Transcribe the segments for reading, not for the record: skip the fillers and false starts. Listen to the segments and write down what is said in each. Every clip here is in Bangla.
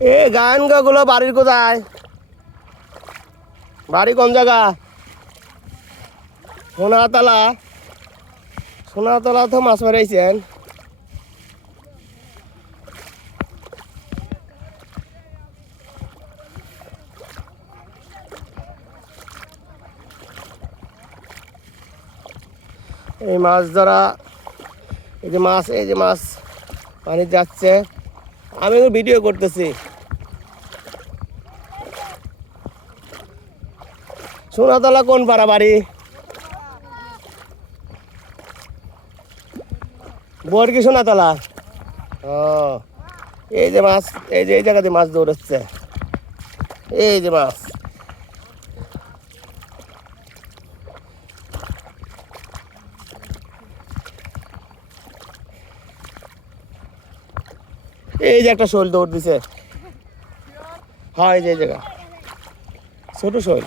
এ গান গুলো বাড়ির কোথায়? বাড়ি কোন জায়গা? সোনাতলা। সোনাতলা তো মাছ মারাইছেন। এই মাছ ধরা, এই যে মাছ পানি যাচ্ছে, আমি ভিডিও করতেছি। সোনাতলা কোন পাড়া বাড়ি? বর্গি সোনাতলা। ও এই যে মাছ, এই জায়গাতে মাছ দৌড়াচ্ছে, এই যে মাছ। এই যে একটা শোল দৌড় দিছে। হয় যে জায়গা ছোট শোল।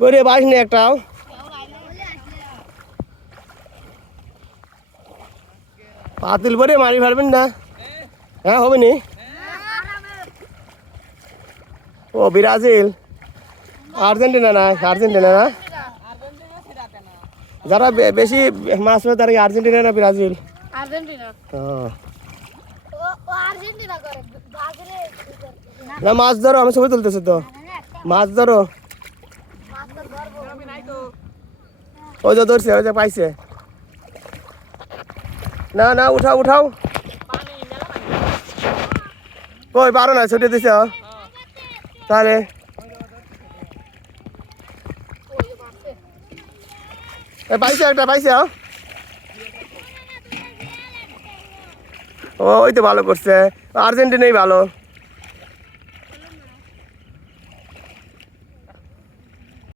করে বাইস নি একটাও। পাতিল করে মারি পারবেন না? হ্যাঁ হবে নি। ও ব্রাজিল, আর্জেন্টিনা না? আর্জেন্টিনা না? যারা বেশি মাছ পায় তারা আর্জেন্টিনা না ব্রাজিল? আর্জেন্টিনা। না মাছ ধরো, আমি ছবি তুলতেছি তো। মাছ ধরো। ওই যে ধরছে, ওই যে পাইছে। না না উঠাও উঠাও। কই পারো না, ছুটে দিছে তাহলে। পাইছে একটা, পাইছে। ও ওই তো ভালো করছে, আর্জেন্টিনাই ভালো।